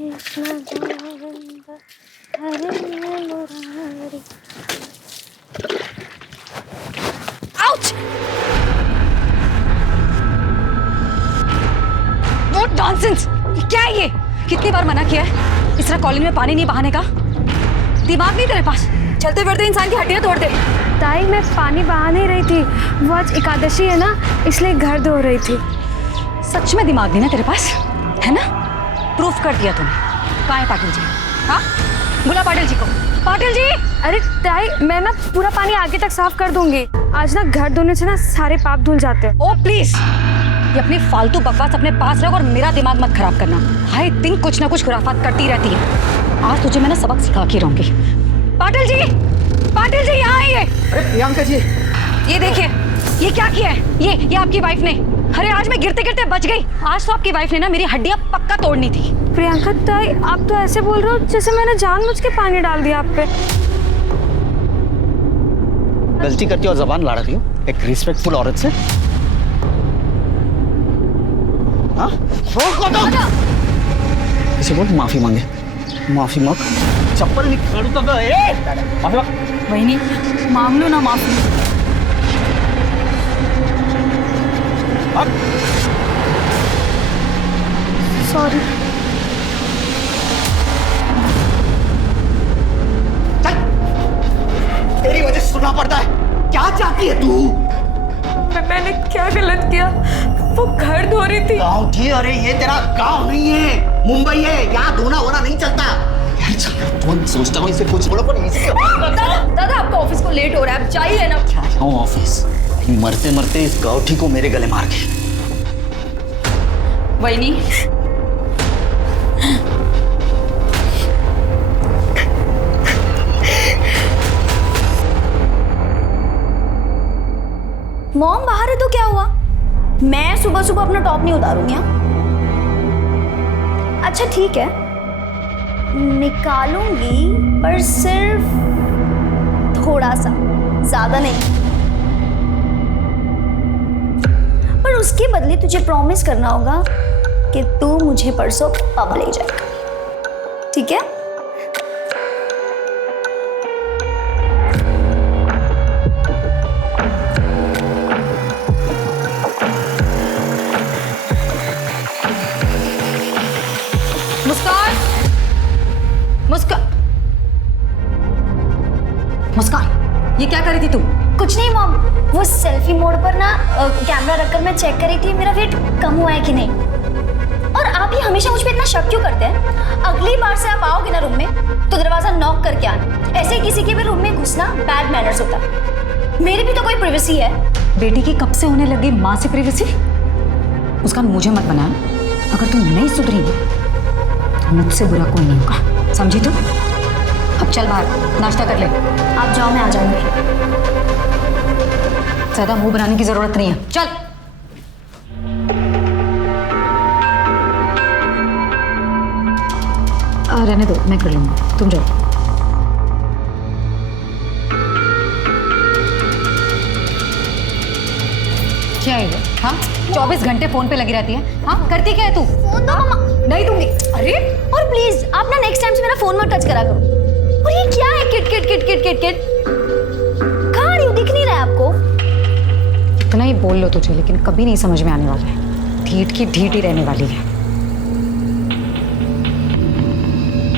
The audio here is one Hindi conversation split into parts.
Krishna Govind Hare Murari. Ouch! What nonsense! क्या है ये? कितनी बार मना किया है इस तरह कॉलोनी में पानी नहीं बहाने का? दिमाग नहीं तेरे पास? चलते फिरते इंसान की हड्डियां तोड़ दे। ताई मैं पानी बहा नहीं रही थी, वो आज एकादशी है ना, इसलिए घर धो रही थी। सच में दिमाग नहीं ना तेरे पास, है ना? प्रूफ कर दिया तूने। कहाँ है पाटिल जी? हाँ, बुला पाटिल जी को। पाटिल जी! अरे ताई, मैं ना पूरा पानी आगे तक साफ कर दूंगी। आज ना घर धोने से ना सारे पाप धुल जाते हैं। ओ प्लीज, ये अपनी फालतू बकवास अपने पास रख और मेरा दिमाग मत खराब करना। हाय दिन कुछ ना कुछ खुराफात करती रहती है। आज तुझे मैं ना सबक सिखा के रहूंगी। पाटिल जी! पाटिल जी यहाँ आइए। अरे प्रियंका जी, ये देखिए, ये क्या किया है? ये आपकी वाइफ ने। अरे आज मैं गिरते गिरते बच गई। आज तो आपकी वाइफ ने ना मेरी हड्डियां पक्का तोड़नी थी। प्रियंका ताई, आप तो ऐसे बोल रहे हो जैसे मैंने जानबूझ के पानी डाल दिया आप पे। गलती करती हो और जबान लड़ा रही हो एक रिस्पेक्टफुल औरत से। हाँ? इसे बोल माफी मांगे। माफी मांग। चप्पल निकालू तो माफी मांग। वही नहीं, मांग लो ना माफी। सॉरी। चल, तेरी वजह से सुनना पड़ता है। क्या चाहती है तू? मैंने क्या गलत किया? वो घर धो रही थी। गाँव थी? अरे ये तेरा गाँव नहीं है, मुंबई है। यहाँ धोना होना नहीं चलता। यार तुम सोचता हूँ इसे कुछ बोलो पर इसे। दादा आपका ऑफिस को लेट हो रहा है, आप जाइए ना। क्या जाऊँ ऑफिस? मरते मरते इस गाँठी को मेरे गले मार के। वही नहीं, मॉम बाहर है तो क्या हुआ? मैं सुबह सुबह अपना टॉप नहीं उतारूंगी। अच्छा ठीक है, निकालूंगी पर सिर्फ थोड़ा सा, ज्यादा नहीं। पर उसके बदले तुझे प्रॉमिस करना होगा कि तू मुझे परसों पब ले जाएगा, ठीक है? मुस्कान! मुस्कान! मुस्कान, ये क्या कर रही थी तू? कुछ नहीं मॉम, वो सेल्फी मोड पर ना कैमरा रखकर मैं चेक कर रही थी मेरा वेट कम हुआ है कि नहीं। और आप ही हमेशा मुझ पे इतना शक क्यों करते हैं? अगली बार से आप आओगे ना रूम में तो दरवाजा नॉक करके आना। ऐसे ही किसी के भी रूम में घुसना बैड मैनर्स होता है। मेरी भी तो कोई प्राइवेसी है। बेटी की कब से होने लगी माँ से प्राइवेसी? मुस्कान मुझे मत बना। अगर तू नहीं सुधरी तो मुझसे बुरा कोई नहीं होगा, समझी तू? अब चल बाहर नाश्ता कर ले। आप जाओ, मैं आ जाऊंगी। ज्यादा मुंह बनाने की जरूरत नहीं है, चल। रहने दो, मैं कर लूंगा, तुम जाओ। क्या है ये? हाँ, 24 घंटे फोन पे लगी रहती है। हाँ, करती क्या है तू? फोन दो मम्मा। नहीं दूंगी। अरे और प्लीज आप ना नेक्स्ट टाइम से मेरा फोन मत टच करा करो। और ये क्या है? Kit kit kit kit kit kit. कहाँ रही हूँ? दिख नहीं रहा है आपको? इतना ही बोल लो तुझे, लेकिन कभी नहीं समझ में आने वाला है। ढीठ की ढीठ ही रहने वाली है।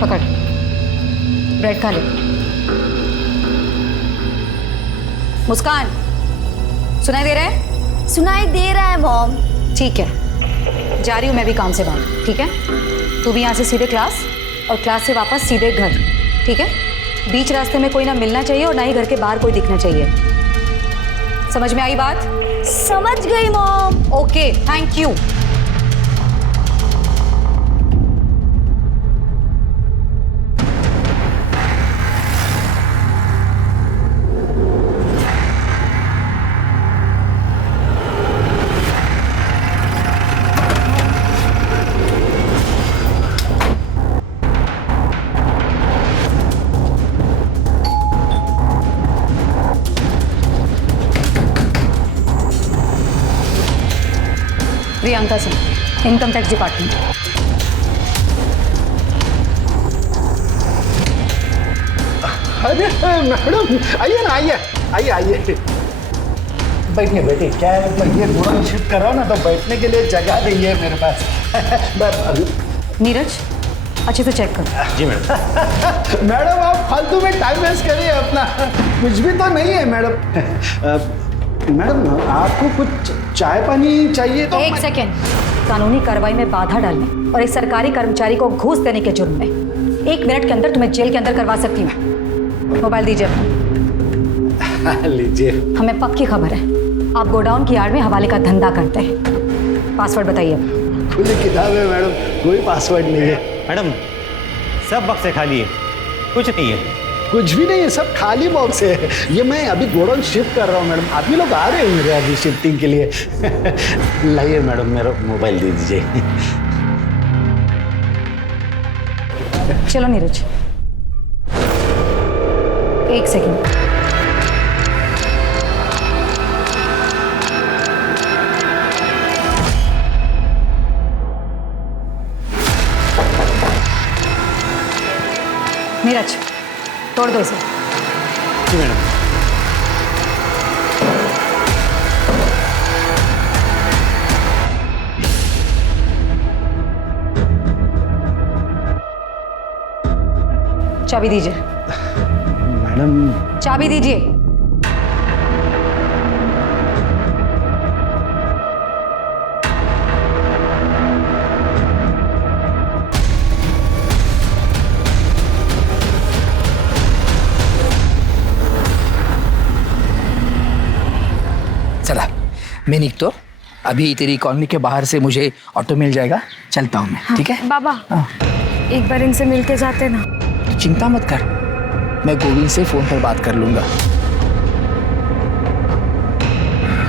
पकड़, ब्रेड खा ले। मुस्कान, सुनाई दे रहा है? सुनाई दे रहा है मॉम। ठीक है, जा रही हूँ मैं भी काम से बाहर, ठीक है? तू भी यहाँ से सीधे क्लास और क्लास से वापस सीधे घर, ठीक है? बीच रास्ते में कोई ना मिलना चाहिए और ना ही घर के बाहर कोई दिखना चाहिए। समझ में आई बात? समझ गई mom. Okay, thank you. Priyanka Singh, income tax department. अरे मैडम आइए ना, आइए आइए आइए, बैठिए बैठिए। क्या है मतलब ये गोडाउन शिफ्ट कर रहा हूँ ना, तो बैठने के लिए जगह नहीं है मेरे पास। बस अभी नीरज अच्छे से चेक कर। जी मैडम। मैडम आप फालतू में टाइम वेस्ट करिए अपना, कुछ भी तो नहीं है मैडम। मैडम आपको कुछ चाय पानी चाहिए तो? एक सेकेंड, कानूनी कार्रवाई में बाधा डालने और एक सरकारी कर्मचारी को घूस देने के जुर्म में 1 मिनट के अंदर तुम्हें जेल के अंदर करवा सकती हूँ। मोबाइल दीजिए अपना। लीजिए। हमें पक्की खबर है, आप गोडाउन की आड़ में हवाले का धंधा करते हैं। पासवर्ड बताइए। खुली किताब है मैडम, कोई पासवर्ड नहीं है। मैडम सब बक्से खाली है, कुछ नहीं है। कुछ भी नहीं है, सब खाली बॉक्स है। ये मैं अभी गोडाउन शिफ्ट कर रहा हूँ मैडम, आप ही लोग आ रहे हैं मेरे अभी शिफ्टिंग के लिए। लाइए मैडम, मेरा मोबाइल दे दीजिए। चलो नीरज, 1 सेकेंड। नीरज तोड़ दो इसे। जी मैडम। चाबी दीजिए। मैडम चाबी दीजिए। चला मैं निकतो, अभी तेरी कॉलोनी के बाहर से मुझे ऑटो मिल जाएगा, चलता हूँ मैं। ठीक है बाबा, एक बार इनसे मिलके जाते ना। तो चिंता मत कर, मैं गोविंद से फोन पर बात कर लूंगा।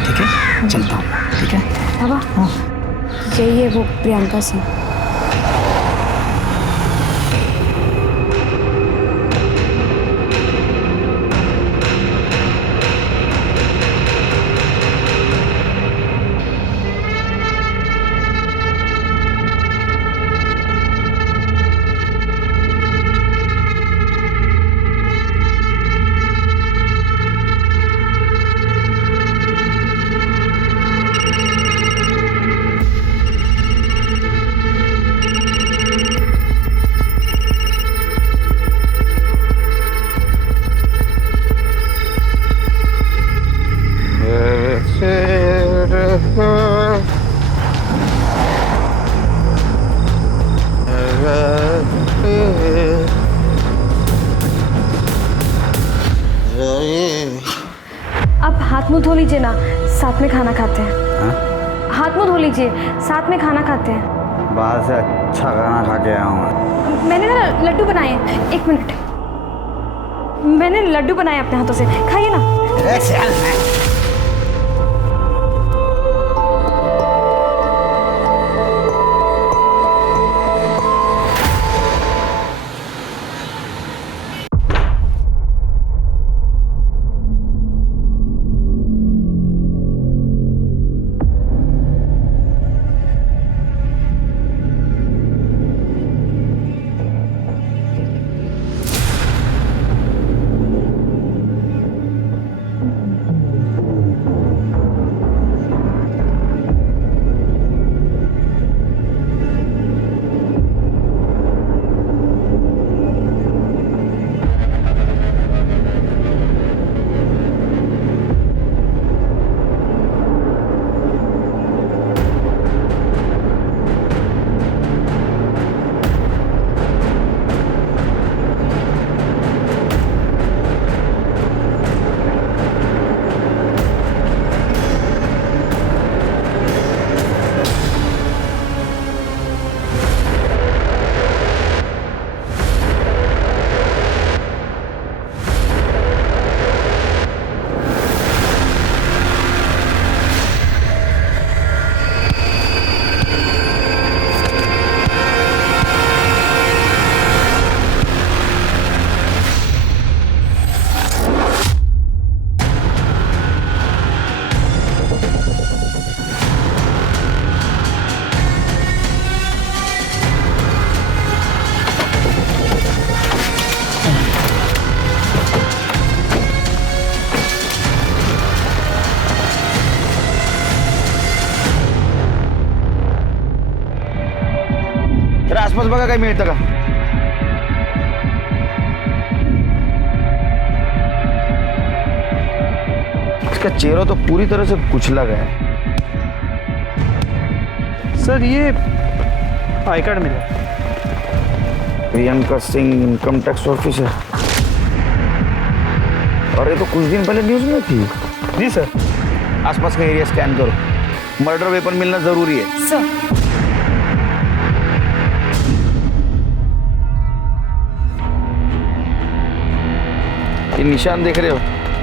ठीक है चलता हूँ। ठीक है बाबा, यही है वो प्रियंका सिंह। अब हाथ मुंह धो लीजिए ना, साथ में खाना खाते हैं। हाथ मुंह धो लीजिए, साथ में खाना खाते हैं। बाहर से अच्छा खाना खा के आया हूँ। मैंने ना लड्डू बनाए हैं, 1 मिनट। मैंने लड्डू बनाए अपने हाथों से, खाइए ना। आसपास बघा काही मिळतं का? इसका चेहरा तो पूरी तरह से कुचला गया है। सर ये आई कार्ड मिला। Priyanka Singh income tax officer. और ये तो कुछ दिन पहले न्यूज में थी। जी सर। आसपास का एरिया स्कैन करो, मर्डर वेपन मिलना जरूरी है। सर ये निशान देख रहे हो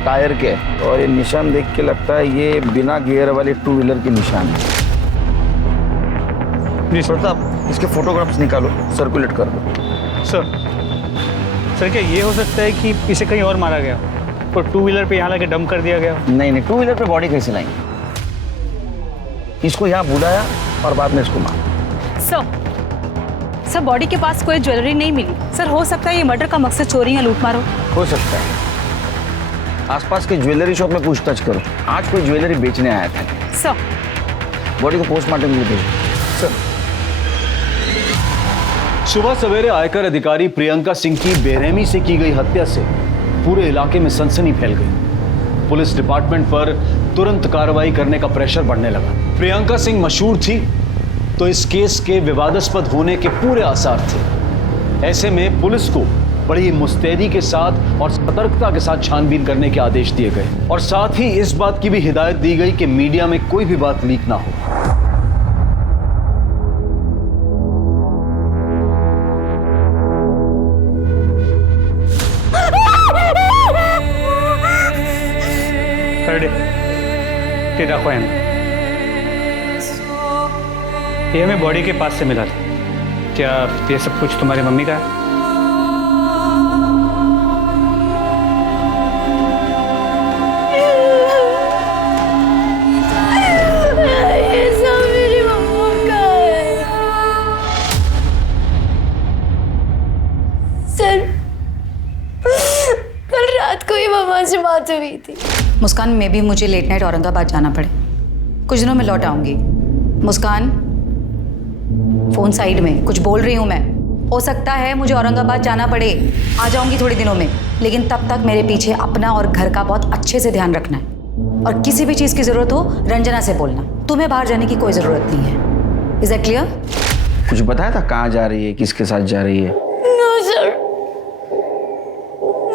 टायर के, और ये निशान देख के लगता है ये बिना गियर वाली टू व्हीलर के निशान है। जी सर। प्रताप इसके फोटोग्राफ्स निकालो, सर्कुलेट कर दो। सर क्या ये हो सकता है कि इसे कहीं और मारा गया और टू व्हीलर पे यहाँ लाके डंप कर दिया गया? नहीं नहीं, टू व्हीलर पे बॉडी कैसे लाएंगे? इसको यहाँ बुलाया और बाद में इसको मारा। सर बॉडी के पास कोई ज्वेलरी नहीं मिली। सर हो सकता है ये मर्डर का मकसद चोरी या लूट मारो। हो सकता है। आसपास के ज्वेलरी शॉप में पूछताछ करो, आज कोई ज्वेलरी बेचने आया था। सर बॉडी को पोस्टमार्टम के लिए भेजो। सुबह सवेरे आयकर अधिकारी प्रियंका सिंह की बेरहमी से की गई हत्या से पूरे इलाके में सनसनी फैल गई। पुलिस डिपार्टमेंट पर तुरंत कार्रवाई करने का प्रेशर बढ़ने लगा। प्रियंका सिंह मशहूर थी तो इस केस के विवादास्पद होने के पूरे आसार थे। ऐसे में पुलिस को बड़ी मुस्तैदी के साथ और सतर्कता के साथ छानबीन करने के आदेश दिए गए और साथ ही इस बात की भी हिदायत दी गई कि मीडिया में कोई भी बात लीक ना हो। ये हमें बॉडी के पास से मिला था। क्या ये सब कुछ तुम्हारी मम्मी का है? ये सब मेरी मम्मा का है। सर कल रात को ही मम्मा से बात हुई थी। मुस्कान में भी मुझे लेट नाइट औरंगाबाद जाना पड़े, कुछ दिनों में लौट आऊंगी। मुस्कान फोन साइड में, कुछ बोल रही हूँ मैं। हो सकता है मुझे औरंगाबाद जाना पड़े, आ जाऊंगी थोड़े दिनों में, लेकिन तब तक मेरे पीछे अपना और घर का बहुत अच्छे से ध्यान रखना है। और किसी भी चीज़ की ज़रूरत हो रंजना से बोलना। तुम्हें बाहर जाने की कोई ज़रूरत नहीं है। Is that clear? कुछ बताया था कहाँ जा रही है, किसके साथ जा रही है? नो सर,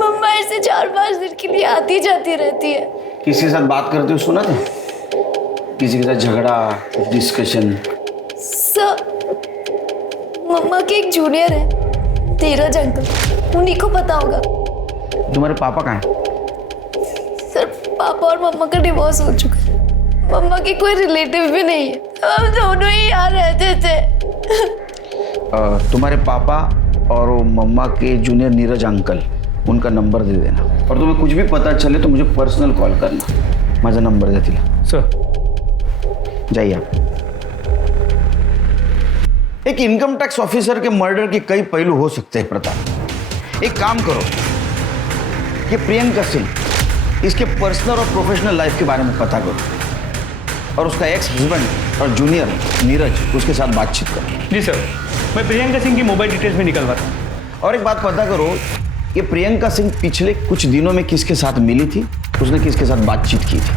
मम्मा ऐसे 4-5 दिन के लिए आती जाती रहती है। किसी के साथ बात करते हुए सुना था? किसी के साथ झगड़ा, डिस्कशन? सर मम्मा के एक जूनियर है धीरज अंकल, उन्हीं को पता होगा। तुम्हारे पापा कहाँ हैं? सर पापा और मम्मा का डिवोर्स हो चुका है। मम्मा के कोई रिलेटिव भी नहीं है, हम दोनों ही यहाँ रहते थे। तुम्हारे पापा और वो मम्मा के जूनियर नीरज अंकल, उनका नंबर दे देना। और तुम्हें कुछ भी पता चले तो मुझे पर्सनल कॉल करना। माझा नंबर दे दिला। सर जाइए आप। एक इनकम टैक्स ऑफिसर के मर्डर के कई पहलू हो सकते हैं प्रताप। एक काम करो, ये प्रियंका सिंह, इसके पर्सनल और प्रोफेशनल लाइफ के बारे में पता करो और उसका एक्स हस्बैंड और जूनियर नीरज, उसके साथ बातचीत करो। जी सर, मैं प्रियंका सिंह की मोबाइल डिटेल्स भी निकलवाता हूँ। और एक बात पता करो, ये प्रियंका सिंह पिछले कुछ दिनों में किसके साथ मिली थी, उसने किसके साथ बातचीत की थी।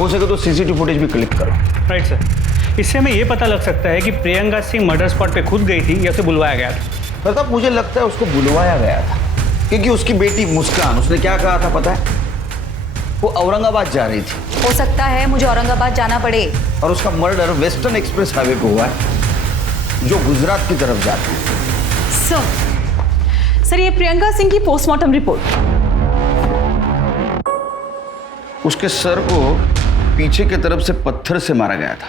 हो सके तो सीसीटीवी फुटेज भी क्लिक करो। राइट सर, इससे हमें ये पता लग सकता है कि प्रियंका सिंह मर्डर स्पॉट पे खुद गई थी या उसे बुलवाया गया था। प्रताप मुझे लगता है उसको बुलवाया गया था, क्योंकि उसकी बेटी मुस्कान, उसने क्या कहा था पता है? वो औरंगाबाद जा रही थी। हो सकता है मुझे औरंगाबाद जाना पड़े। और उसका मर्डर वेस्टर्न एक्सप्रेस हाईवे पे हुआ है, जो गुजरात की तरफ जाता है। सर ये प्रियंका सिंह की पोस्टमार्टम रिपोर्ट। उसके सर को पीछे की तरफ से पत्थर से मारा गया था।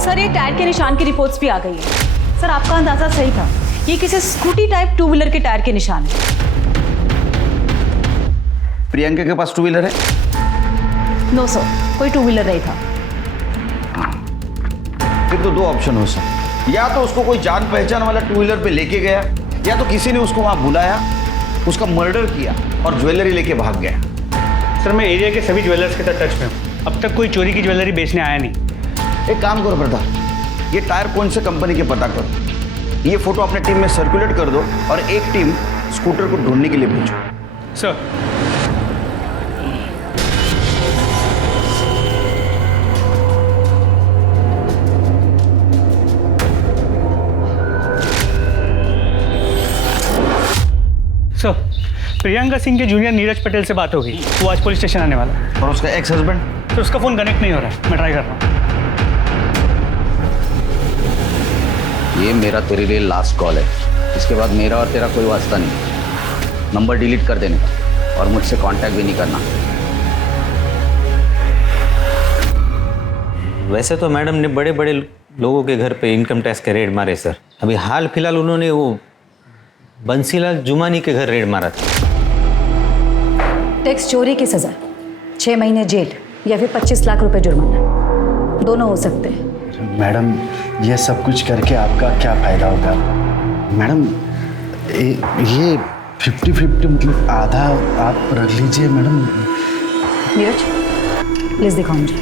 सर ये टायर के निशान की रिपोर्ट्स भी आ गई है। सर आपका अंदाजा सही था, ये किसी स्कूटी टाइप टू व्हीलर के टायर के निशान है। प्रियंका के पास टू व्हीलर है? नो सर, कोई टू व्हीलर नहीं था। फिर तो दो ऑप्शन हो सकते, या तो उसको कोई जान पहचान वाला टू व्हीलर पे लेके गया, या तो किसी ने उसको वहां बुलाया, उसका मर्डर किया और ज्वेलरी लेके भाग गया। सर मैं एरिया के सभी ज्वेलर्स के साथ टच में हूँ, अब तक कोई चोरी की ज्वेलरी बेचने आया नहीं। एक काम करो प्रताप, ये टायर कौन से कंपनी के पता करो। ये फोटो अपने टीम में सर्कुलेट कर दो और एक टीम स्कूटर को ढूंढने के लिए भेजो। सर सर प्रियंका सिंह के जूनियर नीरज पटेल से बात होगी, वो आज पुलिस स्टेशन आने वाला है। और उसका एक्स हस्बैंड? तो उसका फ़ोन कनेक्ट नहीं हो रहा है, मैं ट्राई कर रहा हूँ। ये मेरा तेरे लिए लास्ट कॉल है, इसके बाद मेरा और तेरा कोई वास्ता नहीं। नंबर डिलीट कर देने का और मुझसे कांटेक्ट भी नहीं करना। वैसे तो मैडम ने बड़े बड़े लोगों के घर पे इनकम टैक्स के रेड मारे सर। अभी हाल फिलहाल उन्होंने वो बंसीलाल जुमानी के घर रेड मारा था। टैक्स चोरी की सजा 6 महीने जेल या फिर 25 लाख रुपए जुर्माना, दोनों हो सकते हैं। मैडम ये सब कुछ करके आपका क्या फायदा होगा? मैडम ये 50-50 मतलब आधा आप रख लीजिए मैडम। नीरज लिस्ट दिखाओ मुझे।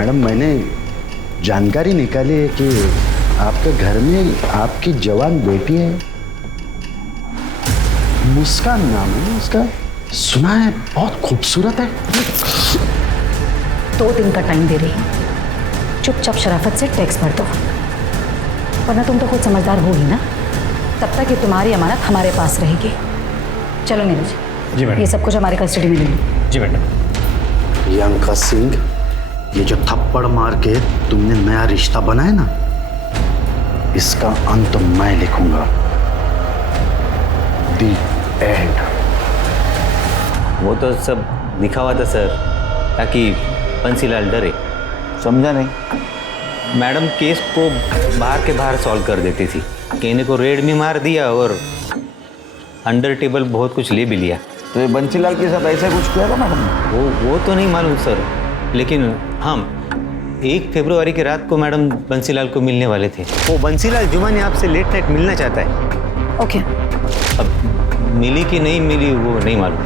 मैडम मैंने जानकारी निकाली है कि आपके घर में आपकी जवान बेटी है, मुस्कान नाम है उसका, सुना है बहुत खूबसूरत है। 2 दिन का टाइम दे रही हूँ, चुपचाप शराफत से टैक्स भर दो, वरना तुम तो खुद समझदार होगी ना, तब तक ये तुम्हारी अमानत हमारे पास रहेगी। चलो नीरज। जी मैडम। ये सब कुछ हमारे कस्टडी में ले लो। जी मैडम। प्रियंका सिंह, ये जो थप्पड़ मार के तुमने नया रिश्ता बनाया ना, इसका अंत मैं लिखूंगा। दी एंड। वो तो सब लिखा हुआ था सर, ताकि बंसीलाल डरे। समझा नहीं? मैडम केस को बाहर के बाहर सॉल्व कर देती थी, कहने को रेड में मार दिया और अंडर टेबल बहुत कुछ ले भी लिया। तो ये बंसीलाल के साथ ऐसा कुछ किया था मैडम? वो तो नहीं मालूम सर, लेकिन हम 1 फरवरी की रात को मैडम बंसीलाल को मिलने वाले थे। वो बंसीलाल जुमानी आपसे लेट नाइट मिलना चाहता है। ओके। अब मिली कि नहीं मिली वो नहीं मालूम।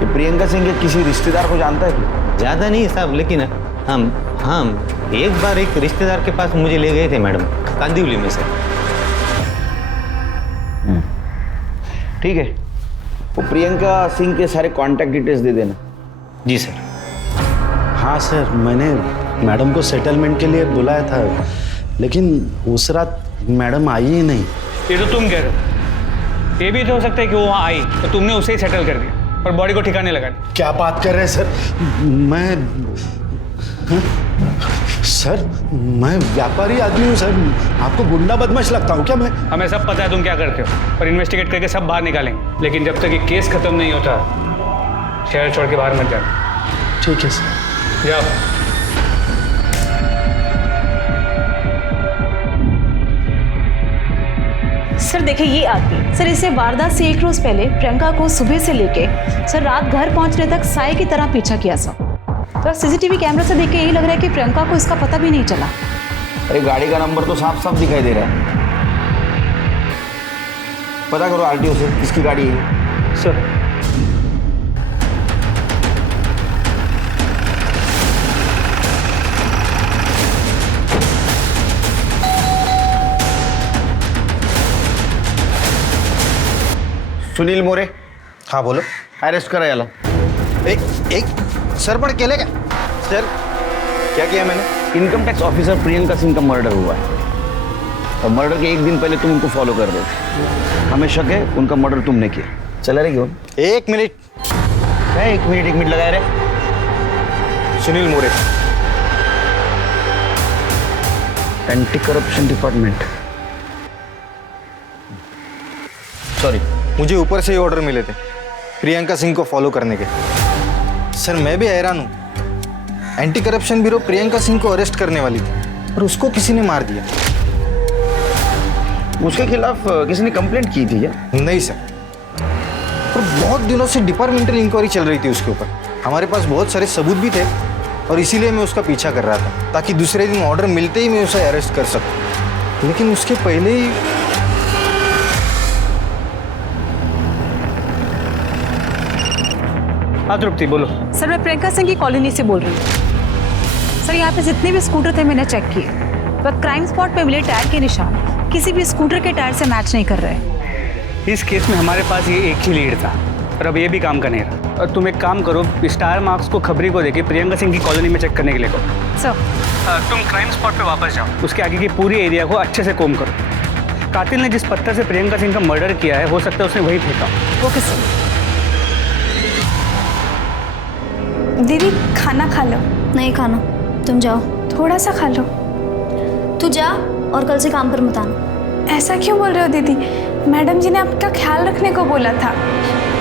ये प्रियंका सिंह के किसी रिश्तेदार को जानता है तू? ज़्यादा नहीं साहब, लेकिन हम एक बार एक रिश्तेदार के पास मुझे ले गए थे मैडम, कांदिवली में सर। ठीक है, वो प्रियंका सिंह के सारे कांटेक्ट डिटेल्स दे देना। जी सर। हाँ सर, मैंने मैडम को सेटलमेंट के लिए बुलाया था, लेकिन उस रात मैडम आई ही नहीं। ये तो तुम कह रहे हो, ये भी तो हो सकता है कि वो वहाँ आई तो तुमने उसे ही सेटल कर दिया और बॉडी को ठिकाने लगा दिया। क्या बात कर रहे हैं सर? मैं व्यापारी आदमी हूँ सर, आपको गुंडा बदमाश लगता हूँ क्या मैं? हमें सब पता है तुम क्या करते हो, और इन्वेस्टिगेट करके सब बाहर निकालेंगे, लेकिन जब तक ये केस खत्म नहीं होता शहर छोड़ के बाहर मत जाना। ठीक है सर। जाओ। सर देखिए ये आदमी, सर इससे वारदात से 1 रोज पहले प्रियंका को सुबह से लेके सर रात घर पहुंचने तक साए की तरह पीछा किया सर। तो सीसीटीवी कैमरा से देख के यही लग रहा है कि प्रियंका को इसका पता भी नहीं चला। अरे गाड़ी का नंबर तो साफ साफ दिखाई दे रहा है। पता करो आरटीओ से किसकी गाड़ी है। सर सुनील मोरे। हाँ बोलो। अरेस्ट करा याला। एक सर पर केले क्या? सर क्या किया मैंने? Income tax officer Priyanka Singh का मर्डर हुआ है और मर्डर के 1 दिन पहले तुम उनको फॉलो कर रहे थे। हमें शक है उनका मर्डर तुमने किया। चला रहे क्यों? 1 मिनट। क्या 1 मिनट लगाए रहे? सुनील मोरे, एंटी करप्शन डिपार्टमेंट। सॉरी, मुझे ऊपर से ही ऑर्डर मिले थे प्रियंका सिंह को फॉलो करने के। सर मैं भी हैरान हूँ, anti corruption bureau Priyanka Singh को अरेस्ट करने वाली थी और उसको किसी ने मार दिया। उसके खिलाफ किसी ने कंप्लेंट की थी क्या? नहीं सर, और बहुत दिनों से डिपार्टमेंटल इंक्वायरी चल रही थी उसके ऊपर। हमारे पास बहुत सारे सबूत भी थे और इसीलिए मैं उसका पीछा कर रहा था, ताकि दूसरे दिन ऑर्डर मिलते ही मैं उसे अरेस्ट कर सकूं। लेकिन उसके पहले ही हाँ तृप्ति बोलो। सर मैं प्रियंका सिंह की कॉलोनी से बोल रही हूँ। सर यहाँ पे जितने भी स्कूटर थे मैंने चेक किए, पर क्राइम स्पॉट पे मिले टायर के निशान किसी भी स्कूटर के टायर से मैच नहीं कर रहे। इस केस में हमारे पास ये एक ही लीड था, पर अब ये भी काम का नहीं रहा। और तुम एक काम करो, स्टार मार्क्स को खबरी को देके प्रियंका सिंह की कॉलोनी में चेक करने के लिए कहो। सर तुम क्राइम स्पॉट पे वापस जाओ, उसके आगे की पूरी एरिया को अच्छे से कोम करो। कातिल ने जिस पत्थर से प्रियंका सिंह का मर्डर किया है, हो सकता है उसने वही फेंका। Okay sir. दीदी खाना खा लो। नहीं खाना, तुम जाओ। थोड़ा सा खा लो। तू जा और कल से काम पर मत आना। ऐसा क्यों बोल रहे हो दीदी? मैडम जी ने आपका ख्याल रखने को बोला था।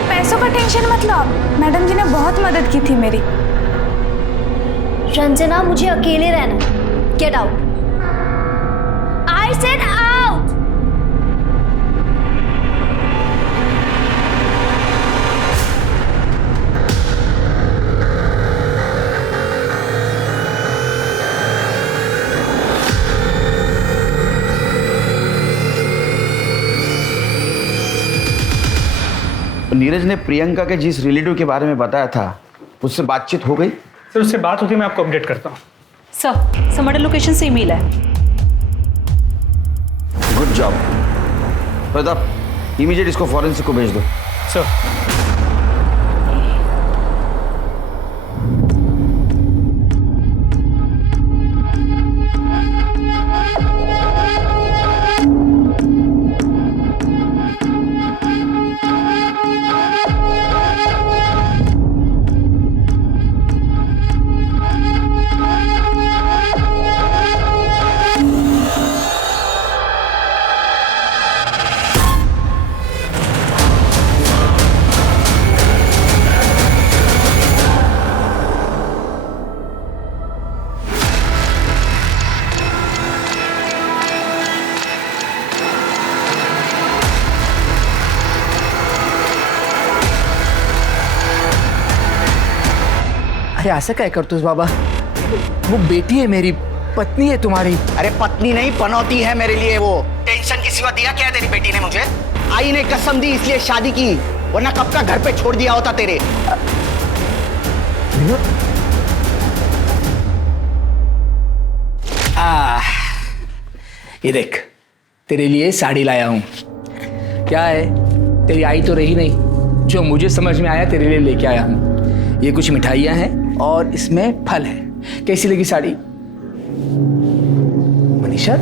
पैसों का टेंशन मत लो आप, मैडम जी ने बहुत मदद की थी मेरी। रंजना, मुझे अकेले रहना। Get out. I said out. Neeraj ने प्रियंका के जिस रिलेटिव के बारे में बताया था, उससे बातचीत हो गई? सर उससे बात होती है, मैं आपको अपडेट करता हूँ। सर मर्डर लोकेशन से ईमेल है। गुड जॉब प्रताप, इमीडिएट इसको फॉरेंसिक को भेज दो। सर अरे ऐसा क्या करतूस बाबा, वो बेटी है मेरी, पत्नी है तुम्हारी। अरे पत्नी नहीं, पनौती है मेरे लिए वो। टेंशन के सिवा दिया क्या है तेरी बेटी ने मुझे? आई ने कसम दी इसलिए शादी की, वरना कब का घर पे छोड़ दिया होता तेरे। ये देख, तेरे लिए साड़ी लाया हूं। क्या है, तेरी आई तो रही नहीं, जो मुझे समझ में आया तेरे लिए लेके आया हूं। ये कुछ मिठाइयां हैं और इसमें फल है। कैसी लगी साड़ी मनीषा?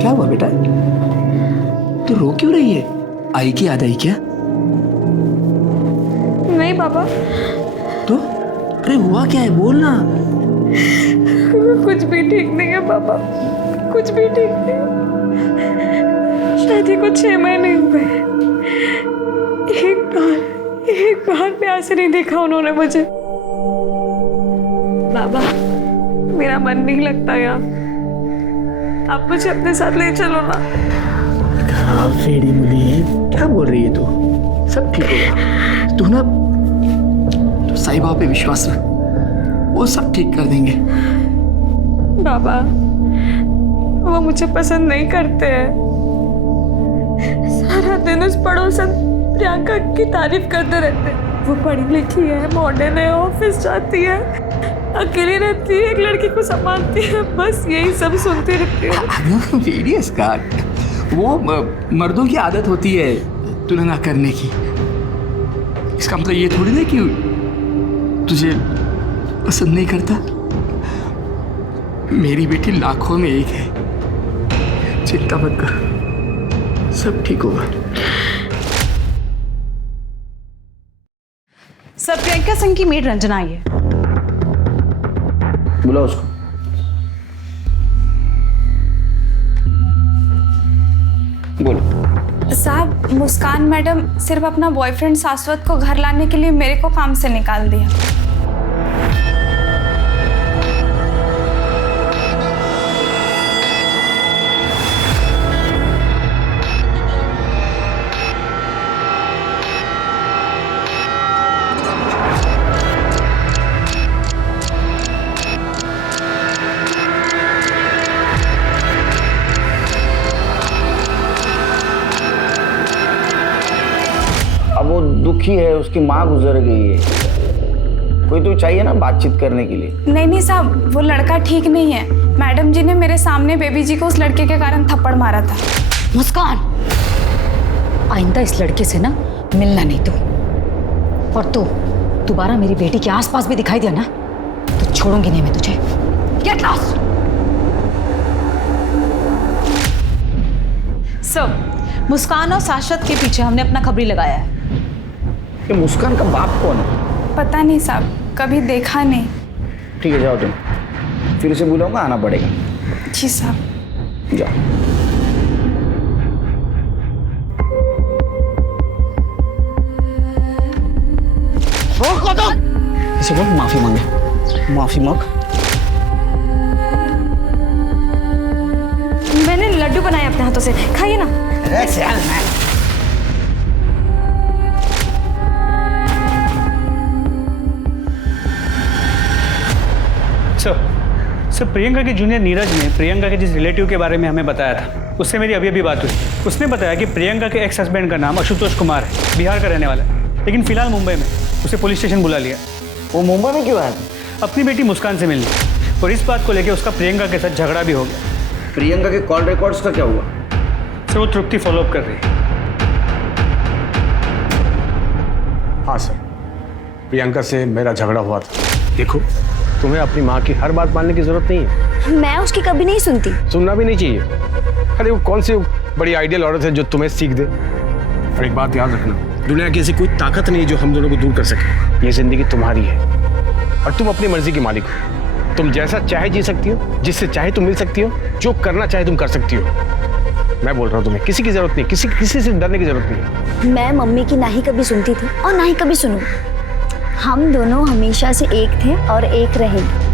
क्या हुआ बेटा, तू रो क्यों रही है? आई की याद आई क्या? नहीं पापा। तो अरे हुआ क्या है, बोल ना। कुछ भी ठीक नहीं है पापा, कुछ भी ठीक नहीं। शादी को 6 महीने हुए, एक बार प्यार से नहीं देखा उन्होंने मुझे। बाबा मेरा मन नहीं लगता यार, आप मुझे अपने साथ ले चलो ना। फेड़ी मुली है, क्या बोल रही है तू? सब ठीक होगा, तू ना तो साईं बाबा पे विश्वास रख, वो सब ठीक कर देंगे। बाबा वो मुझे पसंद नहीं करते हैं, सारा दिन उस पड़ोसन प्रियंका की तारीफ करते रहते। वो पढ़ी लिखी है, मॉडर्न है, ऑफिस जाती है, अकेली रहती है, एक लड़की को संभालती है, बस यही सब सुनती रहती है। सीरियस का वो मर्दों की आदत होती है तुलना करने की। इसका मतलब ये थोड़ी ना कि तुझे पसंद नहीं करता। मेरी बेटी लाखों में एक है, चिंता मत कर, सब ठीक होगा। सर प्रियंका सिंह की मेड रंजना आई है। बुलाओ उसको। बोलो। साहब मुस्कान मैडम सिर्फ अपना बॉयफ्रेंड शाश्वत को घर लाने के लिए मेरे को काम से निकाल दिया। अब वो दुखी है, उसकी माँ गुजर गई है। कोई तो चाहिए ना बातचीत करने के लिए। नहीं नहीं साहब, वो लड़का ठीक नहीं है। मैडम जी ने मेरे सामने बेबी जी को उस लड़के के कारण थप्पड़ मारा था। मुस्कान, आइंदा इस लड़के से ना मिलना नहीं तू। और तू दोबारा मेरी बेटी के आसपास भी दिखाई दिया ना तो छोड़ूंगी नहीं मैं तुझे। Get lost. सर, मुस्कान और शाश्वत के पीछे हमने अपना खबरी लगाया है। ये मुस्कान का बाप कौन है? पता नहीं साहब, कभी देखा नहीं। ठीक है, जाओ तुम, फिर से बुलाऊंगा, आना पड़ेगा। जी साहब। जाओ। इसे बोल माफी मांगे, माफी मांग। मैंने लड्डू बनाए अपने हाथों से, खाइए ना। सर प्रियंका के जूनियर नीरज ने प्रियंका के जिस रिलेटिव के बारे में हमें बताया था, उससे मेरी अभी बात हुई। उसने बताया कि प्रियंका के एक्स हस्बैंड का नाम आशुतोष कुमार है, बिहार का रहने वाला है, लेकिन फिलहाल मुंबई में। उसे पुलिस स्टेशन बुला लिया। वो मुंबई में क्यों आया था? अपनी बेटी मुस्कान से मिलने, और इस बात को लेकर उसका प्रियंका के साथ झगड़ा भी हो गया। प्रियंका के कॉल रिकॉर्ड्स का क्या हुआ? सर वो तृप्ति फॉलोअप कर रही है। हाँ सर, प्रियंका से मेरा झगड़ा हुआ था। देखो, तुम्हें अपनी माँ की हर बात मानने की जरूरत नहीं है। मैं उसकी कभी नहीं सुनती। सुनना भी नहीं चाहिए। अरे वो कौन सी बड़ी आइडियल औरत है जो तुम्हें सीख दे। और एक बात याद रखना, दुनिया की ऐसी कोई ताकत नहीं जो हम दोनों को दूर कर सके। ये जिंदगी तुम्हारी है और तुम अपनी मर्जी की मालिक हो। तुम जैसा चाहे जी सकती हो, जिससे चाहे तुम मिल सकती हो, जो करना चाहे तुम कर सकती हो। मैं बोल रहा हूँ, तुम्हें किसी की जरूरत नहीं, किसी से डरने की जरूरत नहीं है। मैं मम्मी की ना ही कभी सुनती थी और ना ही कभी सुनूं। हम दोनों हमेशा से एक थे और एक रहेंगे।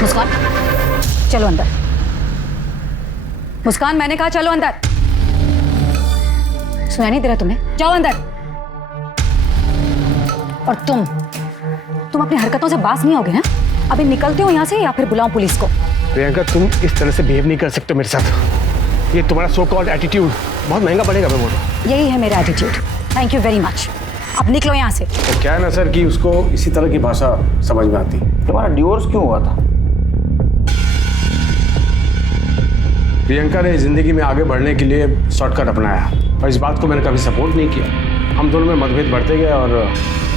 मुस्कान, चलो अंदर। मुस्कान, मैंने कहा चलो अंदर। सुनाई नहीं दे रहा तुम्हें? जाओ अंदर। और तुम अपनी हरकतों से बाज नहीं आओगे ना? अभी निकलते हो यहाँ से या फिर बुलाऊं पुलिस को? प्रियंका, तुम इस तरह से बिहेव नहीं कर सकते मेरे साथ। ये तुम्हारा सो कॉल्ड एटीट्यूड बहुत महंगा पड़ेगा। मैं बोल रहा हूँ, यही है मेरा attitude. Thank you very much. अब निकलो यहाँ से। तो क्या है ना सर कि उसको इसी तरह की भाषा समझ में आती। तुम्हारा डिवोर्स क्यों हुआ था? प्रियंका ने जिंदगी में आगे बढ़ने के लिए शॉर्टकट अपनाया और इस बात को मैंने कभी सपोर्ट नहीं किया। हम दोनों में मतभेद बढ़ते गए और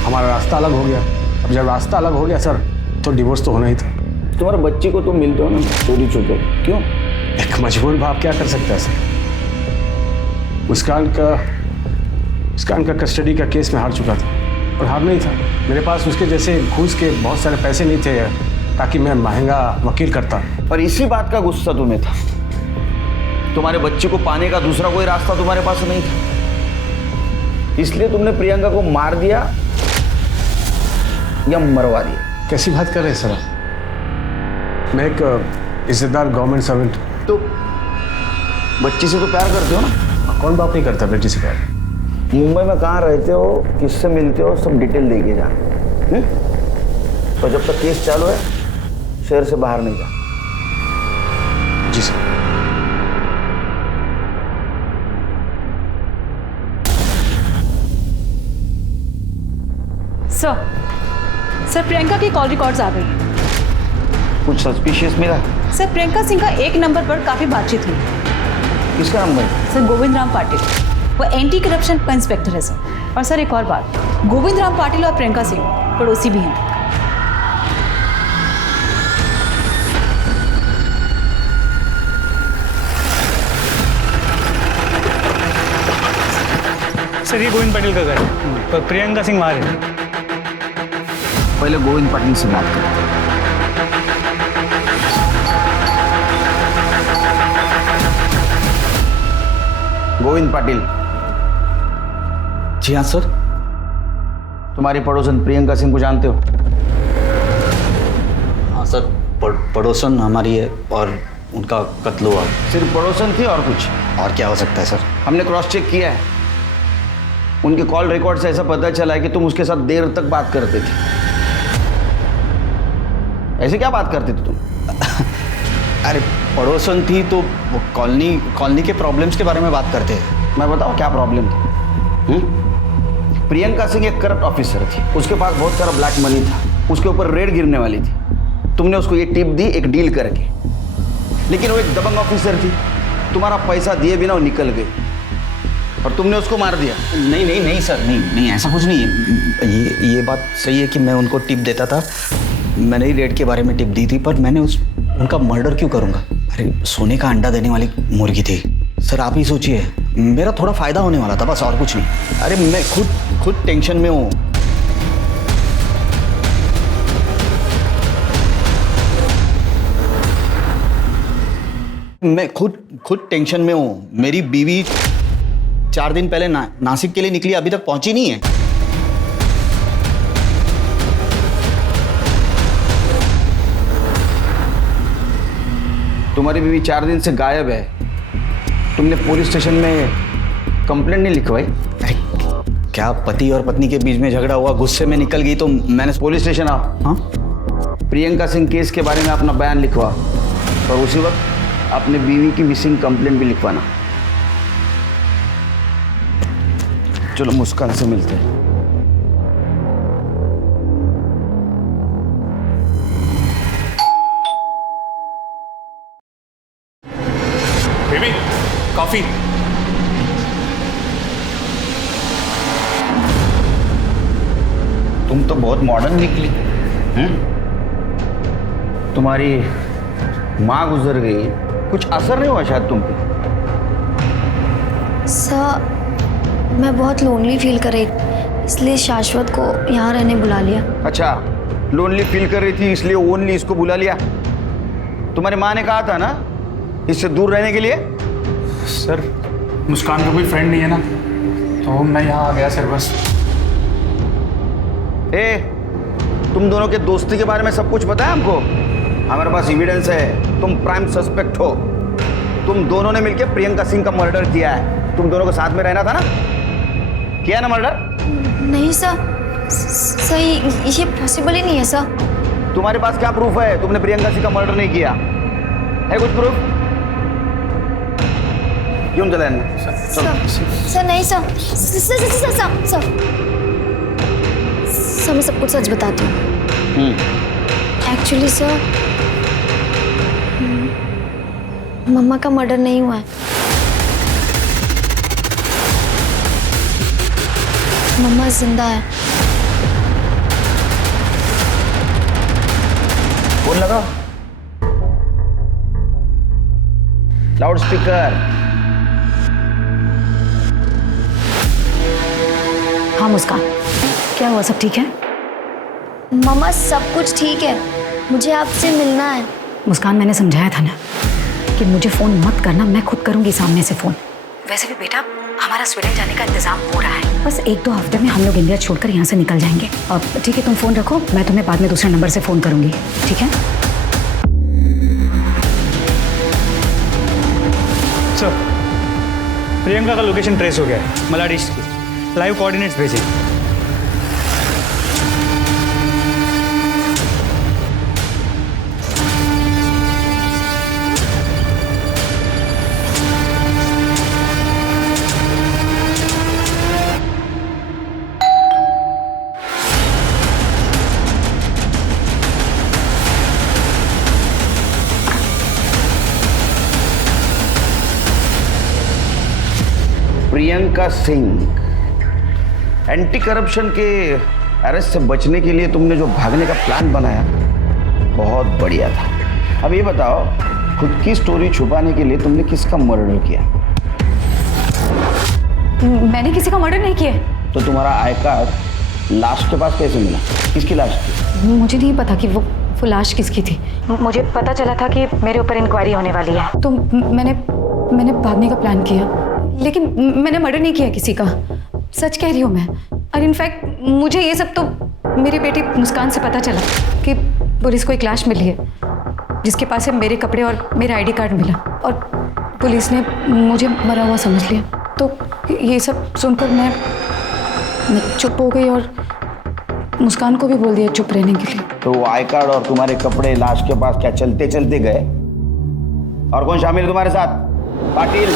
हमारा रास्ता अलग हो गया। अब जब रास्ता अलग हो गया सर, तो डिवोर्स तो होना ही था। तुम्हारे बच्ची को तुम मिलते हो ना चोरी छुपे, क्यों? एक मजबूर बाप क्या कर सकता है सर? मुस्कान का कस्टडी का केस में हार चुका था और हार नहीं था। मेरे पास उसके जैसे घूस के बहुत सारे पैसे नहीं थे ताकि मैं महंगा वकील करता। और इसी बात का गुस्सा तुम्हें था। तुम्हारे बच्चे को पाने का दूसरा कोई रास्ता तुम्हारे पास नहीं था, इसलिए तुमने प्रियंका को मार दिया या मरवा दिया। कैसी बात कर रहे हैं सर आप? मैं एक इज्जतदार गवर्नमेंट सर्वेंट। तो बच्ची से तो प्यार करते हो ना? कौन बाप नहीं करता बेटी से प्यार? मुंबई में कहाँ रहते हो, किससे मिलते हो, सब डिटेल देके जा। तो जब तक केस चालू है शहर से बाहर नहीं जा। जी सर। सर प्रियंका की कॉल रिकॉर्ड्स आ गई। कुछ सस्पिशियस मिला? सर प्रियंका सिंह का एक नंबर पर काफी बातचीत हुई। किसका नंबर? सर गोविंद राम पाटिल, वो एंटी करप्शन का इंस्पेक्टर है सर। और सर एक और बात, गोविंद राम पाटिल और प्रियंका सिंह पड़ोसी भी हैं। सर ये गोविंद पाटिल का घर है और प्रियंका सिंह वहाँ है। पहले गोविंद पाटिल से बात करो। गोविंद पाटिल। जी हाँ सर। तुम्हारी पड़ोसन प्रियंका सिंह को जानते हो? हाँ सर, पड़ोसन हमारी है और उनका कत्ल हुआ। सिर्फ पड़ोसन थी और कुछ? और क्या हो सकता है सर? हमने क्रॉस चेक किया है, उनके कॉल रिकॉर्ड से ऐसा पता चला है कि तुम उसके साथ देर तक बात करते थे। ऐसे क्या बात करते थे तुम? अरे पड़ोसन थी तो वो कॉलोनी के प्रॉब्लम्स के बारे में बात करते हैं। मैं बताऊँ क्या प्रॉब्लम थी? प्रियंका सिंह एक करप्ट ऑफिसर थी, उसके पास बहुत सारा ब्लैक मनी था, उसके ऊपर रेड गिरने वाली थी। तुमने उसको ये टिप दी एक डील करके, लेकिन वो एक दबंग ऑफिसर थी, तुम्हारा पैसा दिए बिना वो निकल गई और तुमने उसको मार दिया। नहीं सर, नहीं ऐसा कुछ नहीं है। ये बात सही है कि मैं उनको टिप देता था, मैंने ही रेड के बारे में टिप दी थी, पर मैंने उनका मर्डर क्यों करूँगा? अरे सोने का अंडा देने वाली मुर्गी थी सर, आप ही सोचिए, मेरा थोड़ा फायदा होने वाला था बस, और कुछ नहीं। अरे मैं खुद टेंशन में हूँ। मैं खुद टेंशन में हूँ। मेरी बीवी 4 दिन पहले नासिक के लिए निकली, अभी तक पहुंची नहीं है। तुम्हारी बीवी 4 दिन से गायब है, तुमने पुलिस स्टेशन में कंप्लेंट नहीं लिखवाई? अरे क्या पति और पत्नी के बीच में झगड़ा हुआ, गुस्से में निकल गई तो मैंने पुलिस स्टेशन आओ। हाँ प्रियंका सिंह केस के बारे में अपना बयान लिखवा और उसी वक्त अपने बीवी की मिसिंग कंप्लेंट भी लिखवाना। चलो मुस्कान से मिलते हैं। Baby coffee. तुम तो बहुत मॉडर्न निकली। तुम्हारी माँ गुजर गई, कुछ असर नहीं हुआ शायद तुम पे? सर मैं बहुत लोनली फील कर रही, इसलिए शाश्वत को यहाँ रहने बुला लिया। अच्छा, लोनली फील कर रही थी इसलिए ओनली इसको बुला लिया? तुम्हारी माँ ने कहा था ना इससे दूर रहने के लिए। सर मुस्कान का कोई फ्रेंड नहीं है ना, तो मैं यहाँ आ गया सर बस। तुम दोनों के दोस्ती के बारे में सब कुछ पता है हमको, हमारे पास एविडेंस है, तुम प्राइम सस्पेक्ट हो। तुम दोनों ने मिलकर प्रियंका सिंह का मर्डर किया है। तुम दोनों को साथ में रहना था ना, किया ना मर्डर? नहीं सर, सही ये पॉसिबल ही नहीं है सर। तुम्हारे पास क्या प्रूफ है तुमने प्रियंका सिंह का मर्डर नहीं किया है? कुछ प्रूफ? क्यों चले सर नहीं सर, सर मैं सब कुछ सच बताती हूँ। एक्चुअली सर मम्मा का मर्डर नहीं हुआ है। मम्मा जिंदा है। फोन लगाओ, लाउड स्पीकर। हाँ मुस्कान, क्या हुआ, सब ठीक है? मम्मा सब कुछ ठीक है, मुझे आपसे मिलना है। मुस्कान मैंने समझाया था ना कि मुझे फ़ोन मत करना, मैं खुद करूँगी सामने से फ़ोन। वैसे भी बेटा हमारा स्वीडन जाने का इंतजाम हो रहा है, बस 1-2 हफ्ते में हम लोग इंडिया छोड़कर यहाँ से निकल जाएंगे। अब ठीक है, तुम फ़ोन रखो, मैं तुम्हें बाद में दूसरे नंबर से फ़ोन करूँगी, ठीक है? सर प्रियंका का लोकेशन ट्रेस हो गया है, मलाड ईस्ट की। लाइव कोऑर्डिनेट्स भेजें। प्रियंका सिंह, एंटी करप्शन के अरेस्ट से बचने के लिए तुमने जो भागने का प्लान बनाया बहुत बढ़िया था। अब ये बताओ, खुद की स्टोरी छुपाने के लिए तुमने किसका मर्डर किया? मैंने किसी का मर्डर नहीं किया। तो तुम्हारा आई कार्ड लाश के पास कैसे मिला? किसकी लाश थी? मुझे नहीं पता कि वो लाश किसकी थी। मुझे पता चला था कि मेरे ऊपर इंक्वायरी होने वाली है, तो मैंने भागने का प्लान किया, लेकिन मैंने मर्डर नहीं किया किसी का। सच कह रही हूँ मैं। और इनफैक्ट मुझे ये सब तो मेरी बेटी मुस्कान से पता चला कि पुलिस को एक लाश मिली है जिसके पास से मेरे कपड़े और मेरा आईडी कार्ड मिला, और पुलिस ने मुझे मरा हुआ समझ लिया। तो ये सब सुनकर मैं चुप हो गई और मुस्कान को भी बोल दिया चुप रहने के लिए। तो वो आई कार्ड और तुम्हारे कपड़े लाश के पास क्या चलते चलते गए? और कौन शामिल है तुम्हारे साथ? पाटिल।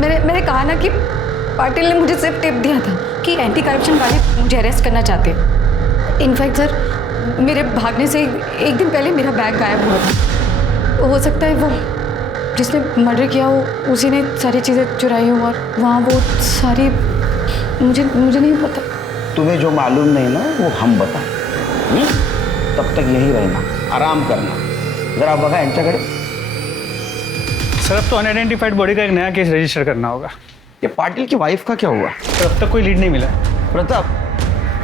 मैंने कहा ना कि पाटिल ने मुझे सिर्फ टिप दिया था कि एंटी करप्शन वाले मुझे अरेस्ट करना चाहते हैं। इनफैक्ट सर, मेरे भागने से एक दिन पहले मेरा बैग गायब हुआ था। हो सकता है वो जिसने मर्डर किया हो उसी ने सारी चीज़ें चुराई हो, और वहाँ वो सारी मुझे नहीं पता। तुम्हें जो मालूम नहीं ना वो हम बता। तब तक यही रहना, आराम करना। जरा बघा यांच्याकडे। सर अब तो अनआइडेंटिफाइड बॉडी का एक नया केस रजिस्टर करना होगा। ये पाटिल की वाइफ का क्या हुआ? सर अब तक कोई लीड नहीं मिला। प्रताप,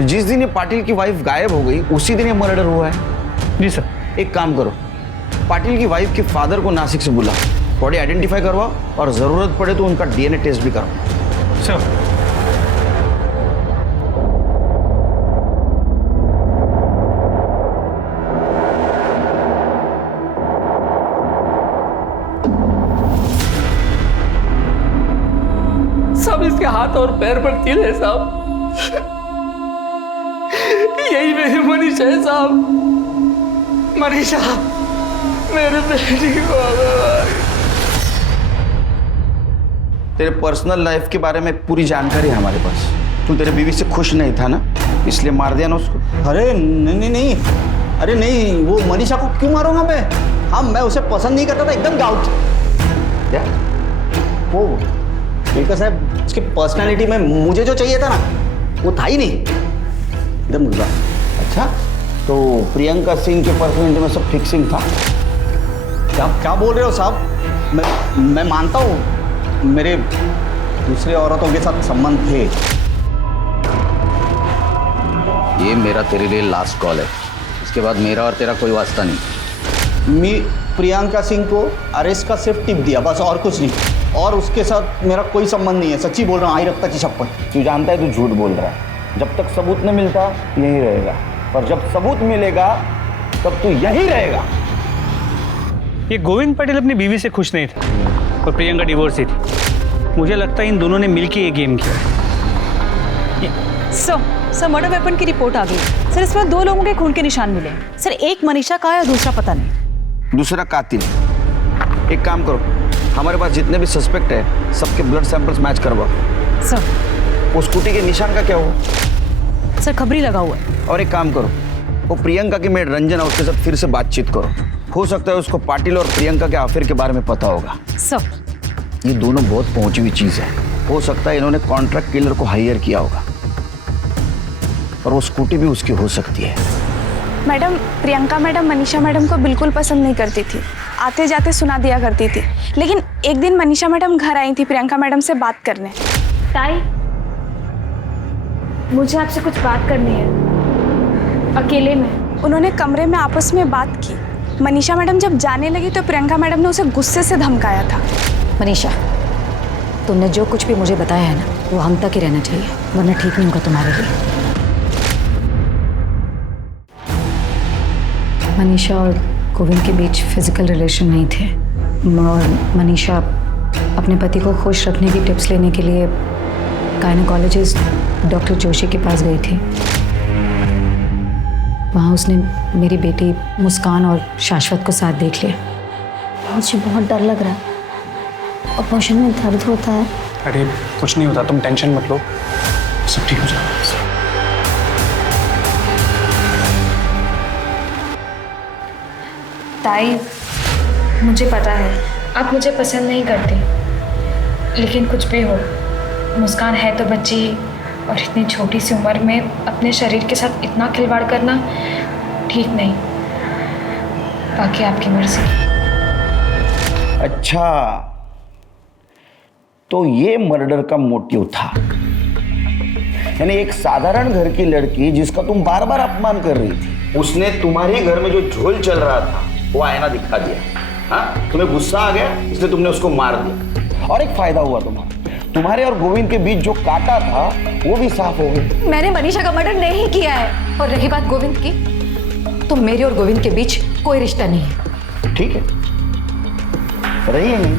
जिस दिन ये पाटिल की वाइफ गायब हो गई उसी दिन ये मर्डर हुआ है। जी सर। एक काम करो, पाटिल की वाइफ के फादर को नासिक से बुला, बॉडी आइडेंटिफाई करवाओ और जरूरत पड़े तो उनका डीएनए टेस्ट भी कराओ। सर सब इसके हाथ और पैर पर तिल है साहब। यही मेरी मनीषा है साहब। मनीषा मेरे बेटी को। तेरे पर्सनल लाइफ के बारे में पूरी जानकारी है हमारे पास। तू तेरे बीवी से खुश नहीं था ना, इसलिए मार दिया ना उसको। अरे नहीं, अरे नहीं, वो मनीषा को क्यों मारूंगा मैं? हाँ, मैं उसे पसंद नहीं करता था, एकदम डाउट। क्या? वो स्पीकर साहब, उसकी पर्सनालिटी में मुझे जो चाहिए था ना वो था ही नहीं, एकदम मुर्गा। अच्छा, तो प्रियंका सिंह के पर्सनालिटी में सब फिक्सिंग था? क्या बोल रहे हो साहब? मैं मानता हूँ मेरे दूसरे औरतों के साथ संबंध थे। ये मेरा तेरे लिए लास्ट कॉल है, इसके बाद मेरा और तेरा कोई वास्ता नहीं। मैं प्रियंका सिंह को अरेस्ट का सिर्फ टिप दिया, बस, और कुछ नहीं। और उसके साथ मेरा कोई संबंध नहीं है, सच्ची बोल रहा हूँ, आई रत्ता की शपथ। तू जानता है तू झूठ बोल रहा है। जब तक सबूत नहीं मिलता यहीं रहेगा, और जब सबूत मिलेगा तब तू यहीं रहेगा। ये गोविंद पटेल अपनी बीवी से खुश नहीं था और प्रियंका डिवोर्स ही थी। मुझे लगता है इन दोनों ने मिलकर ये गेम किया। सर मर्डर वेपन की रिपोर्ट आ गई। सर इसमें 2 लोगों के खून के निशान मिले। सर एक मनीषा का है और दूसरा पता नहीं। दूसरा कातिल। एक काम करो, हमारे पास जितने भी सस्पेक्ट है सबके ब्लड सैंपल्स मैच करवाओ। सर वो स्कूटी के निशान का क्या हुआ? सर खबरी लगा हुआ है। और एक काम करो, वो प्रियंका की मेड रंजना, उसके साथ फिर से बातचीत करो। हो सकता है उसको पाटिल और प्रियंका के अफेयर के बारे में पता होगा। सर ये दोनों बहुत पहुंची हुई चीज है। हो सकता है इन्होंने कॉन्ट्रैक्ट किलर को हायर किया होगा, और वो स्कूटी भी उसकी हो सकती है। Madam, Priyanka madam Manisha madam को बिल्कुल पसंद नहीं करती थी, आते जाते सुना दिया करती थी। लेकिन एक दिन मनीषा मैडम घर आई थी प्रियंका मैडम से बात करने। ताई, मुझे आपसे कुछ बात करनी है, अकेले में। उन्होंने कमरे में आपस में बात की। मनीषा मैडम जब जाने लगी तो प्रियंका मैडम ने उसे गुस्से से धमकाया था। मनीषा, तुमने जो कुछ भी मुझे बताया है ना वो हम तक ही रहना चाहिए, वरना ठीक नहीं होगा तुम्हारे लिए। मनीषा और गोविंद के बीच फिजिकल रिलेशन नहीं थे, और मनीषा अपने पति को खुश रखने की टिप्स लेने के लिए गायनेकोलॉजिस्ट डॉक्टर जोशी के पास गई थी। वहाँ उसने मेरी बेटी मुस्कान और शाश्वत को साथ देख लिया। मुझे बहुत डर लग रहा है, ऑपरेशन में दर्द होता है। अरे कुछ नहीं होता, तुम टेंशन मत लो, सब ठीक हो जाएगा। ताई, मुझे पता है आप मुझे पसंद नहीं करती, लेकिन कुछ भी हो, मुस्कान है तो बच्ची, और इतनी छोटी सी उम्र में अपने शरीर के साथ इतना खिलवाड़ करना ठीक नहीं। बाकी आपकी मर्जी। अच्छा, तो ये मर्डर का मोटिव था। यानी एक साधारण घर की लड़की जिसका तुम बार बार अपमान कर रही थी, उसने तुम्हारे घर में जो झोल चल रहा था वो आईना दिखा दिया। हाँ, तुम्हें गुस्सा आ गया इसलिए तुमने उसको मार दिया, और एक फायदा हुआ तुम्हारे और गोविंद के बीच जो कांटा था वो भी साफ हो गया। मैंने मनीषा का मर्डर नहीं किया है, और रही बात गोविंद की, तो मेरे और गोविंद के बीच कोई रिश्ता नहीं है। ठीक है, रही है नहीं।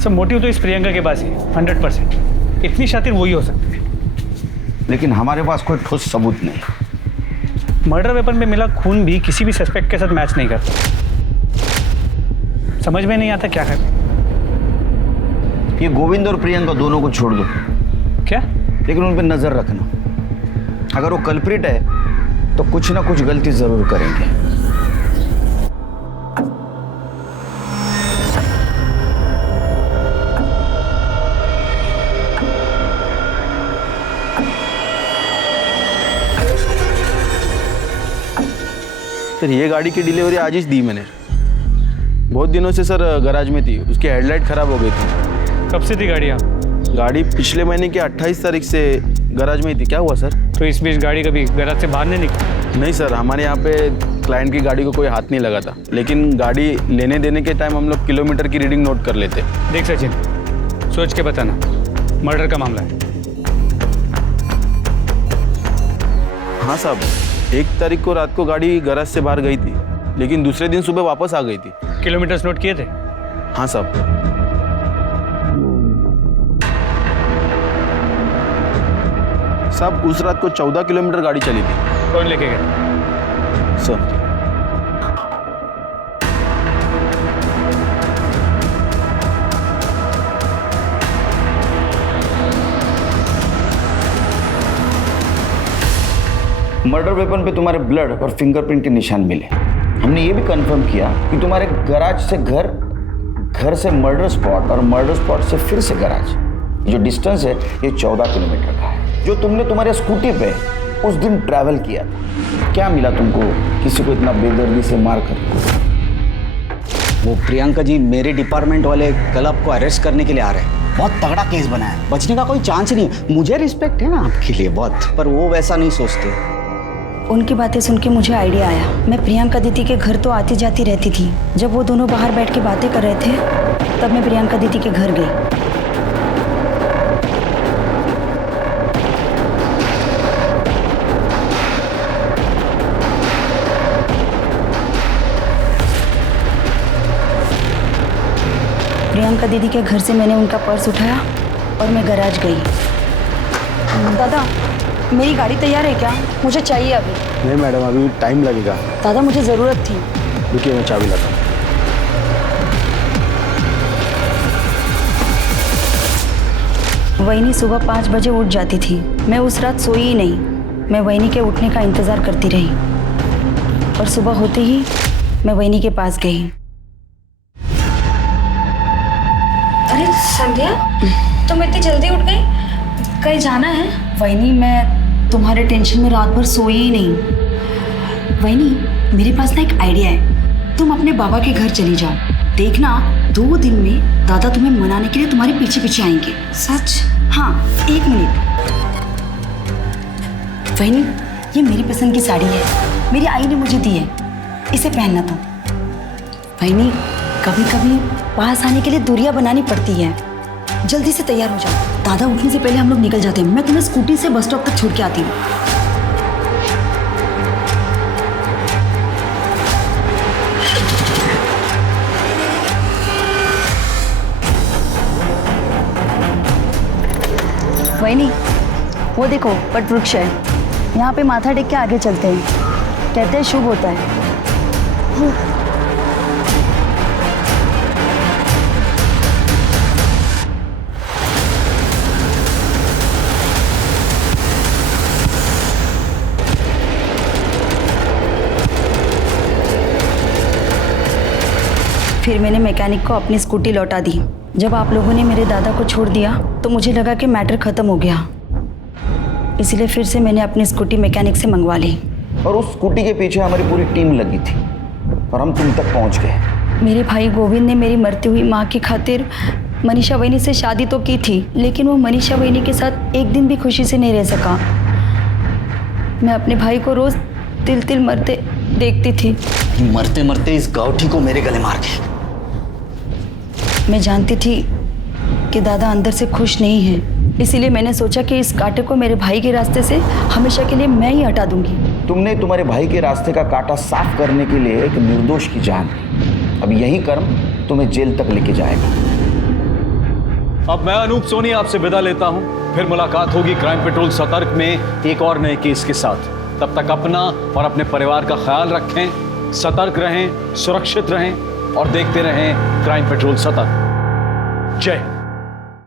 सब मोटिव तो इस प्रियंका के पास ही है 100%। इतनी शातिर वही हो सकती है। लेकिन हमारे पास कोई ठोस सबूत नहीं। मर्डर वेपन में मिला खून भी किसी भी सस्पेक्ट के साथ मैच नहीं करता। समझ में नहीं आता क्या करें। ये गोविंद और प्रियंका दोनों को छोड़ दो। क्या? लेकिन उन पर नजर रखना, अगर वो कल्प्रिट है तो कुछ ना कुछ गलती जरूर करेंगे। सर ये गाड़ी की डिलीवरी आज ही दी मैंने। बहुत दिनों से सर गैराज में थी, उसकी हेडलाइट खराब हो गई थी। कब से थी गाड़ी यहाँ? गाड़ी पिछले महीने की 28 तारीख से गैराज में ही थी। क्या हुआ सर? तो इस बीच गाड़ी कभी गैराज से बाहर नहीं निकली? नहीं सर, हमारे यहाँ पे क्लाइंट की गाड़ी को कोई हाथ नहीं लगा था, लेकिन गाड़ी लेने देने के टाइम हम लोग किलोमीटर की रीडिंग नोट कर लेते। देख सचिन, सोच के बताना, मर्डर का मामला है। हाँ साहब, 1 तारीख को रात को गाड़ी गैराज से बाहर गई थी, लेकिन दूसरे दिन सुबह वापस आ गई थी। किलोमीटर्स नोट किए थे? हाँ साहब। साहब उस रात को 14 किलोमीटर गाड़ी चली थी। कौन लेके गया? सर मर्डर वेपन पे तुम्हारे ब्लड और फिंगरप्रिंट के निशान मिले। हमने ये भी कंफर्म किया कि तुम्हारे गैराज से घर से मर्डर स्पॉट और मर्डर स्पॉट से फिर से गैराज, जो डिस्टेंस है ये 14 किलोमीटर का है, जो तुमने तुम्हारे स्कूटी पे उस दिन ट्रैवल किया था। क्या मिला तुमको किसी को इतना बेदर्दी से मार कर? वो प्रियंका जी, मेरे डिपार्टमेंट वाले कल आपको अरेस्ट करने के लिए आ रहे हैं। बहुत तगड़ा केस बना है, बचने का कोई चांस नहीं। मुझे रिस्पेक्ट है ना आपके लिए बहुत, पर वो वैसा नहीं सोचते। उनकी बातें सुन के मुझे आइडिया आया। मैं प्रियंका दीदी के घर तो आती जाती रहती थी। जब वो दोनों बाहर बैठ के बातें कर रहे थे तब मैं प्रियंका दीदी के घर गई। प्रियंका दीदी के घर से मैंने उनका पर्स उठाया और मैं गैराज गई। दादा, मेरी गाड़ी तैयार है क्या? मुझे चाहिए अभी। नहीं मैडम, अभी टाइम लगेगा। दादा, मुझे ज़रूरत थी। रुकिए, मैं चाबी लाता हूँ। वहीनी सुबह 5 बजे उठ जाती थी। मैं उस रात सोई ही नहीं। मैं वहीनी के उठने का इंतज़ार करती रही और सुबह होते ही मैं वहीनी के पास गई। अरे संध्या, तुम इतनी जल्दी उठ गई? कहीं जाना है? वहीनी, मैं तुम्हारे टेंशन में रात भर सोई ही नहीं। वहीनी, मेरे पास ना एक आइडिया है। तुम अपने बाबा के घर चली जाओ। देखना 2 दिन में दादा तुम्हें मनाने के लिए तुम्हारे पीछे पीछे आएंगे। सच? हाँ, 1 मिनट। वहीनी, ये मेरी पसंद की साड़ी है, मेरी आई ने मुझे दी है, इसे पहनना तुम। वहीनी, कभी कभी पास आने के लिए दूरियां बनानी पड़ती है। जल्दी से तैयार हो जाओ, दादा उठने से पहले हम लोग निकल जाते हैं। मैं तुम्हें स्कूटी से बस स्टॉप तक छोड़ के आती हूँ। वहीनी, वो देखो वट वृक्ष है, यहाँ पे माथा टेक के आगे चलते हैं। कहते हैं शुभ होता है। फिर मैंने मैकेनिक को अपनी स्कूटी लौटा दी। जब आप लोगों ने मेरे दादा को छोड़ दिया तो मुझे लगा कि मैटर ख़त्म हो गया, इसलिए फिर से मैंने अपनी स्कूटी मैकेनिक से मंगवा ली। और उस स्कूटी के पीछे हमारी पूरी टीम लगी थी और हम तुम तक पहुंच गए। मेरे भाई गोविंद ने मेरी मरती हुई माँ की खातिर मनीषा वहीनी से शादी तो की थी, लेकिन वो मनीषा वहीनी के साथ एक दिन भी खुशी से नहीं रह सका। मैं अपने भाई को रोज़ तिल तिल मरते देखती थी। मरते मरते इस गौठी को मेरे गले मार दी। मैं जानती थी कि दादा अंदर से खुश नहीं है, इसीलिए मैंने सोचा कि इस कांटे को मेरे भाई के रास्ते से हमेशा के लिए मैं ही हटा दूंगी। तुमने तुम्हारे भाई के रास्ते का कांटा साफ करने के लिए एक निर्दोष की जान दी। अब यही कर्म तुम्हें जेल तक लेके जाएगा। अब मैं अनूप सोनी आपसे विदा लेता हूं। फिर मुलाकात होगी क्राइम पेट्रोल सतर्क में एक और नए केस के साथ। तब तक अपना और अपने परिवार का ख्याल रखें, सतर्क रहें, सुरक्षित रहें और देखते रहें क्राइम पेट्रोल सतर्क। जय हिंद।